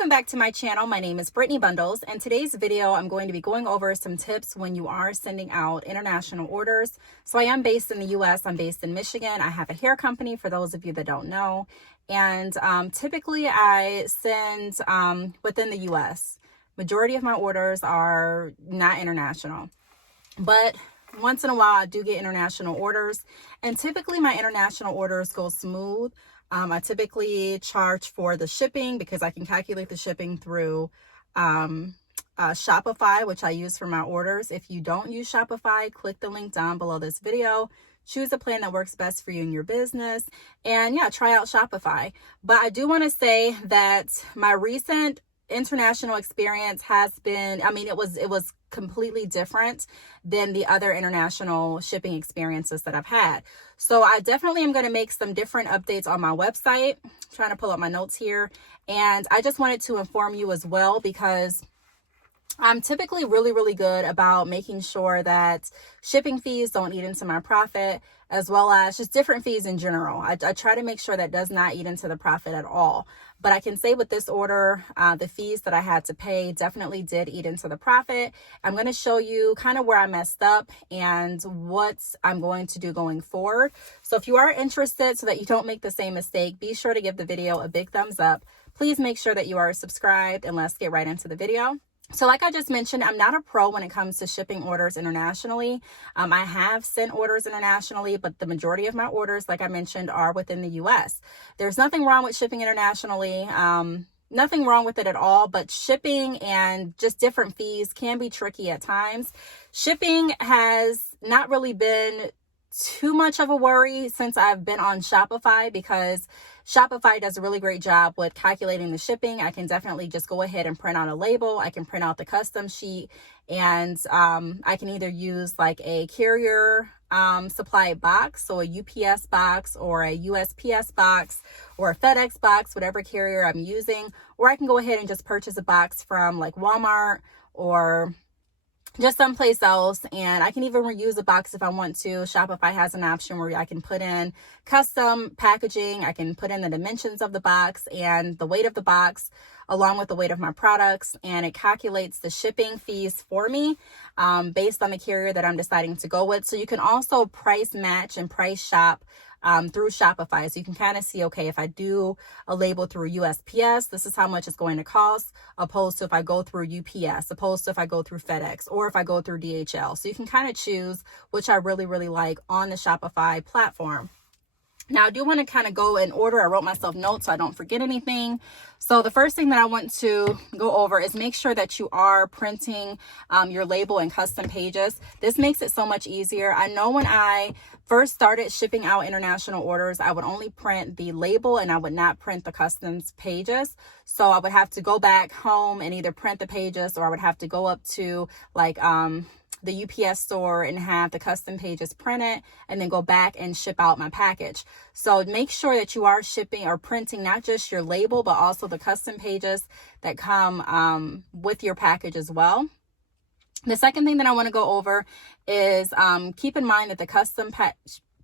Welcome back to my channel. My name is Brittany Bundles, and today's video I'm going to be going over some tips when you are sending out international orders. So I am based in the US. I'm based in Michigan. I have a hair company for those of you that don't know, and typically I send within the US. Majority of my orders are not international, but once in a while I do get international orders, and typically my international orders go smooth. I typically charge for the shipping because I can calculate the shipping through Shopify, which I use for my orders. If you don't use Shopify, click the link down below this video. Choose a plan that works best for you and your business. And yeah, try out Shopify. But I do want to say that my recent international experience has been, it was completely different than the other international shipping experiences that I've had. So I definitely am going to make some different updates on my website. I'm trying to pull up my notes here. And I just wanted to inform you as well, because I'm typically really good about making sure that shipping fees don't eat into my profit, as well as just different fees in general. I try to make sure that does not eat into the profit at all. But I can say with this order, the fees that I had to pay definitely did eat into the profit. I'm going to show you kind of where I messed up and what I'm going to do going forward. So if you are interested, so that you don't make the same mistake, be sure to give the video a big thumbs up. Please make sure that you are subscribed, and let's get right into the video. So like I just mentioned, I'm not a pro when it comes to shipping orders internationally. I have sent orders internationally, but the majority of my orders, like I mentioned, are within the US. There's nothing wrong with shipping internationally. Nothing wrong with it at all, but shipping and just different fees can be tricky at times. Shipping has not really been too much of a worry since I've been on Shopify, because Shopify does a really great job with calculating the shipping. I can definitely just go ahead and print out a label. I can print out the custom sheet, and I can either use like a carrier supplied box, so a UPS box or a USPS box or a FedEx box, whatever carrier I'm using, or I can go ahead and just purchase a box from like Walmart or just someplace else, and I can even reuse a box if I want to. Shopify has an option where I can put in custom packaging. I can put in the dimensions of the box and the weight of the box along with the weight of my products, and it calculates the shipping fees for me based on the carrier that I'm deciding to go with. So you can also price match and price shop through Shopify. So you can kind of see, okay, if I do a label through USPS, this is how much it's going to cost, opposed to if I go through UPS, opposed to if I go through FedEx, or if I go through DHL. So you can kind of choose, which I really like on the Shopify platform. Now, I do want to kind of go in order. I wrote myself notes so I don't forget anything. So the first thing that I want to go over is make sure that you are printing your label and custom pages. This makes it so much easier. I know when I first started shipping out international orders, I would only print the label and I would not print the customs pages. So I would have to go back home and either print the pages, or I would have to go up to like the UPS store and have the custom pages printed and then go back and ship out my package. So make sure that you are shipping or printing not just your label, but also the custom pages that come with your package as well. The second thing that I want to go over is keep in mind that the custom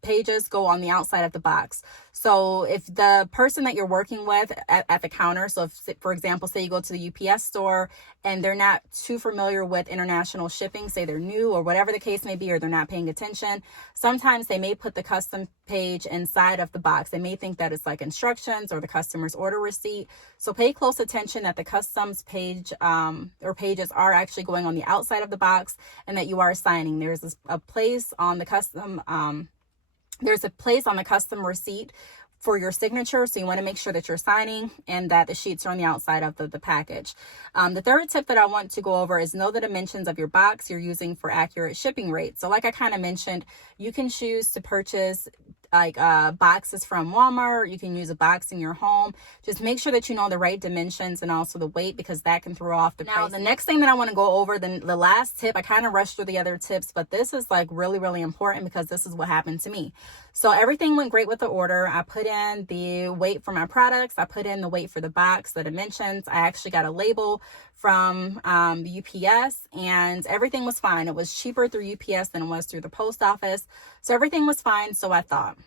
pages go on the outside of the box. So if the person that you're working with at the counter, so if, for example, say you go to the UPS store and they're not too familiar with international shipping, say they're new or whatever the case may be, or they're not paying attention, sometimes they may put the custom page inside of the box. They may think that it's like instructions or the customer's order receipt. So pay close attention that the customs page or pages are actually going on the outside of the box, and that you are signing. There's a place on the custom receipt for your signature. So you want to make sure that you're signing and that the sheets are on the outside of the package. The third tip that I want to go over is know the dimensions of your box you're using for accurate shipping rates. So like I kind of mentioned, you can choose to purchase like boxes from Walmart. You can use a box in your home. Just make sure that you know the right dimensions and also the weight, because that can throw off the price. Now, the next thing that I want to go over, the last tip, I kind of rushed through the other tips, but this is like really important, because this is what happened to me. So everything went great with the order. I put in the weight for my products. I put in the weight for the box, the dimensions. I actually got a label from UPS, and everything was fine. It was cheaper through UPS than it was through the post office. So everything was fine. So I thought.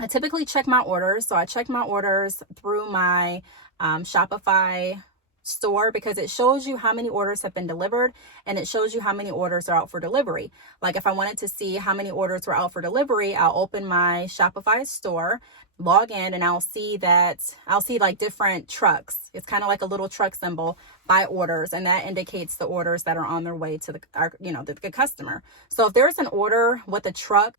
I typically check my orders. So I check my orders through my Shopify store because it shows you how many orders have been delivered and it shows you how many orders are out for delivery. Like if I wanted to see how many orders were out for delivery, I'll open my Shopify store, log in, and I'll see like different trucks. It's kind of like a little truck symbol by orders, and that indicates the orders that are on their way to the customer. So if there's an order with a truck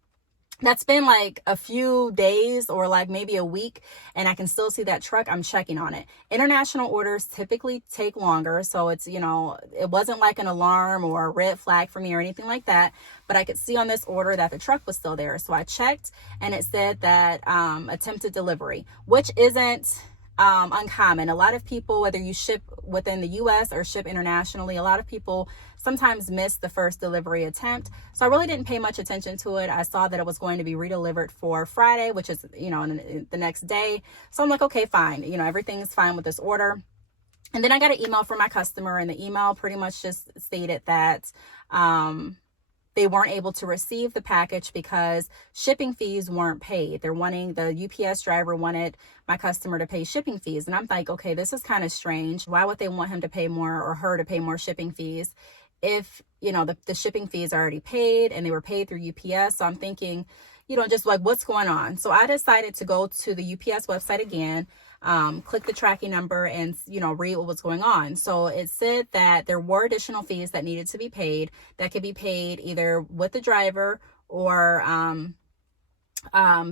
that's been like a few days or like maybe a week and I can still see that truck, I'm checking on it. International orders typically take longer. So it's, it wasn't like an alarm or a red flag for me or anything like that, but I could see on this order that the truck was still there. So I checked and it said that attempted delivery, which isn't uncommon. A lot of people, whether you ship within the US or ship internationally, a lot of people sometimes miss the first delivery attempt. So I really didn't pay much attention to it. I saw that it was going to be redelivered for Friday, which is, the next day. So I'm like, okay, fine. Everything's fine with this order. And then I got an email from my customer, and the email pretty much just stated that, they weren't able to receive the package because shipping fees weren't paid. The UPS driver wanted my customer to pay shipping fees. And I'm like, okay, this is kind of strange. Why would they want him to pay more or her to pay more shipping fees if, the shipping fees are already paid and they were paid through UPS? So I'm thinking, just like, what's going on? So I decided to go to the UPS website again, click the tracking number and, read what was going on. So it said that there were additional fees that needed to be paid that could be paid either with the driver or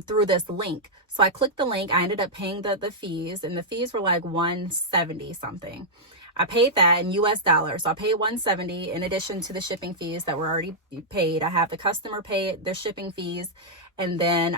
through this link. So I clicked the link. I ended up paying the fees, and the fees were like $170 something. I paid that in US dollars. So I paid $170 in addition to the shipping fees that were already paid. I have the customer pay their shipping fees, and then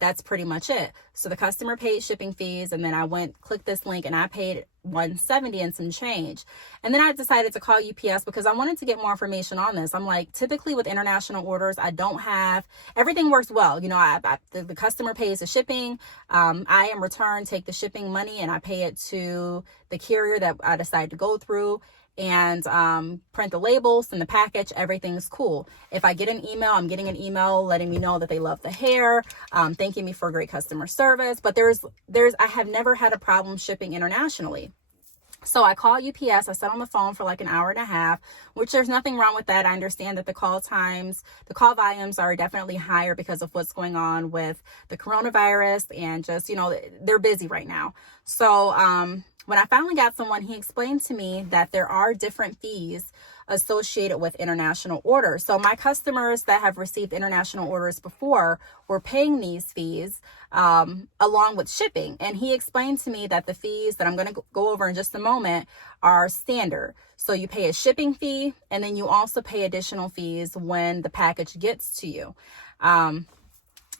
that's pretty much it. So the customer paid shipping fees, and then I clicked this link, and I paid $170 and some change. And then I decided to call UPS because I wanted to get more information on this. I'm like, typically with international orders, I don't have, everything works well. The customer pays the shipping. I in return take the shipping money and I pay it to the carrier that I decide to go through, and print the labels and the package. Everything's cool. If I get an email, I'm getting an email letting me know that they love the hair, thanking me for great customer service. But I have never had a problem shipping internationally. So I called UPS. I sat on the phone for like an hour and a half, which there's nothing wrong with that. I understand that the call volumes are definitely higher because of what's going on with the coronavirus and just, they're busy right now. So, when I finally got someone, he explained to me that there are different fees associated with international orders. So my customers that have received international orders before were paying these fees along with shipping. And he explained to me that the fees that I'm going to go over in just a moment are standard. So you pay a shipping fee, and then you also pay additional fees when the package gets to you.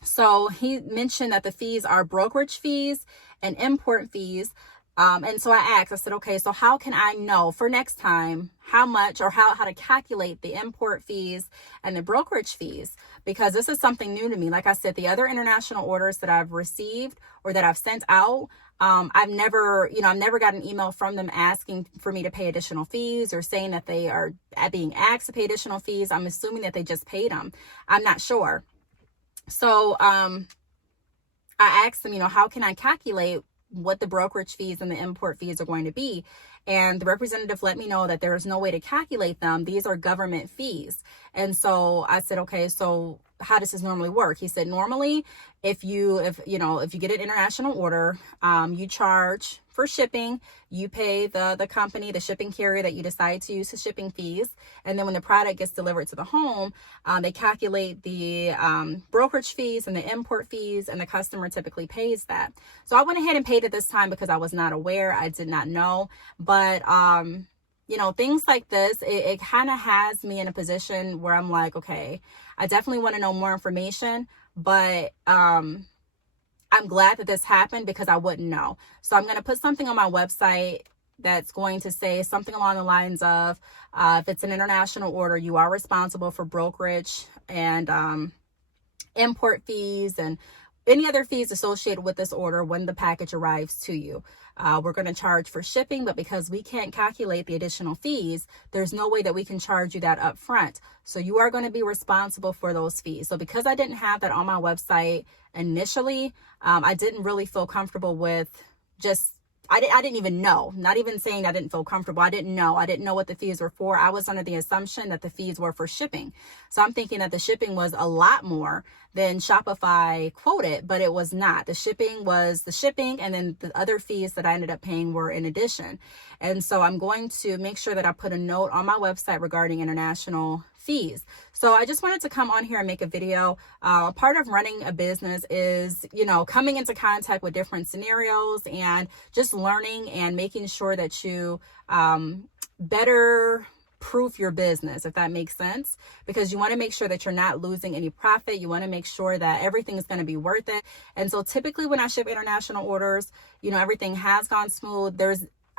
So he mentioned that the fees are brokerage fees and import fees. And so I said, okay, so how can I know for next time how much or how to calculate the import fees and the brokerage fees? Because this is something new to me. Like I said, the other international orders that I've received or that I've sent out, I've never got an email from them asking for me to pay additional fees or saying that they are being asked to pay additional fees. I'm assuming that they just paid them. I'm not sure. So I asked them, how can I calculate what the brokerage fees and the import fees are going to be? And the representative let me know that there is no way to calculate them. These are government fees. And so I said, okay, so how does this normally work? He said, normally, if you get an international order, you charge for shipping, you pay the company, the shipping carrier that you decide to use the shipping fees. And then when the product gets delivered to the home, they calculate the brokerage fees and the import fees, and the customer typically pays that. So I went ahead and paid it this time because I was not aware. I did not know. But things like this, it kind of has me in a position where I'm like, okay, I definitely want to know more information, but I'm glad that this happened because I wouldn't know. So I'm going to put something on my website that's going to say something along the lines of, if it's an international order, you are responsible for brokerage and import fees and any other fees associated with this order when the package arrives to you. We're going to charge for shipping, but because we can't calculate the additional fees, there's no way that we can charge you that up front. So you are going to be responsible for those fees. So because I didn't have that on my website initially, I didn't really feel comfortable with just I didn't even know, not even saying I didn't feel comfortable. I didn't know what the fees were for. I was under the assumption that the fees were for shipping. So I'm thinking that the shipping was a lot more than Shopify quoted, but it was not. The shipping was the shipping, and then the other fees that I ended up paying were in addition. And so I'm going to make sure that I put a note on my website regarding international fees. So I just wanted to come on here and make a video. Part of running a business is, coming into contact with different scenarios and just learning and making sure that you better proof your business, if that makes sense, because you want to make sure that you're not losing any profit. You want to make sure that everything is going to be worth it. And so typically when I ship international orders, everything has gone smooth.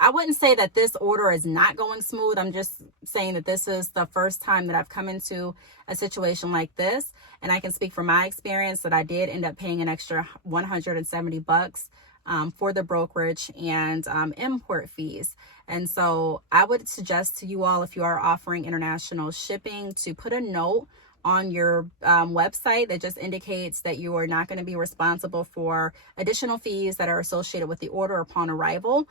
I wouldn't say that this order is not going smooth. I'm just saying that this is the first time that I've come into a situation like this. And I can speak from my experience that I did end up paying an extra $170 for the brokerage and import fees. And so I would suggest to you all, if you are offering international shipping, to put a note on your website that just indicates that you are not going to be responsible for additional fees that are associated with the order upon arrival,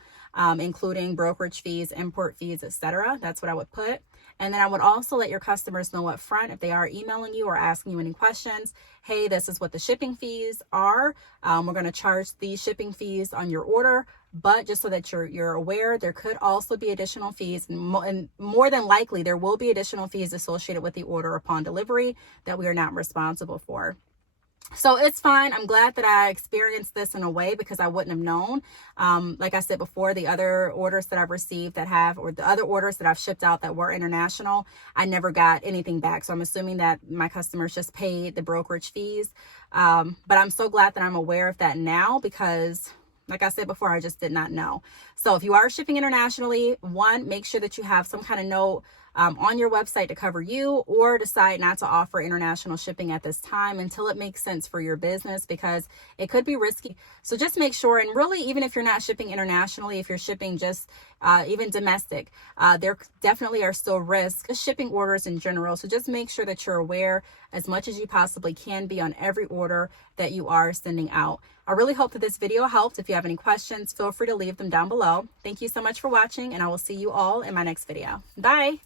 including brokerage fees, import fees, etc. That's what I would put. And then I would also let your customers know up front, if they are emailing you or asking you any questions, hey, this is what the shipping fees are. We're going to charge these shipping fees on your order, but just so that you're aware, there could also be additional fees, and more than likely there will be additional fees associated with the order upon delivery that we are not responsible for. So it's fine. I'm glad that I experienced this in a way, because I wouldn't have known. Like I said before, the other orders that I've received or the other orders that I've shipped out that were international, I never got anything back. So I'm assuming that my customers just paid the brokerage fees. But I'm so glad that I'm aware of that now, because like I said before, I just did not know. So if you are shipping internationally, one, make sure that you have some kind of note on your website to cover you, or decide not to offer international shipping at this time until it makes sense for your business, because it could be risky. So just make sure, and really, even if you're not shipping internationally, if you're shipping just even domestic, there definitely are still risks, shipping orders in general. So just make sure that you're aware as much as you possibly can be on every order that you are sending out. I really hope that this video helped. If you have any questions, feel free to leave them down below. Thank you so much for watching, and I will see you all in my next video. Bye.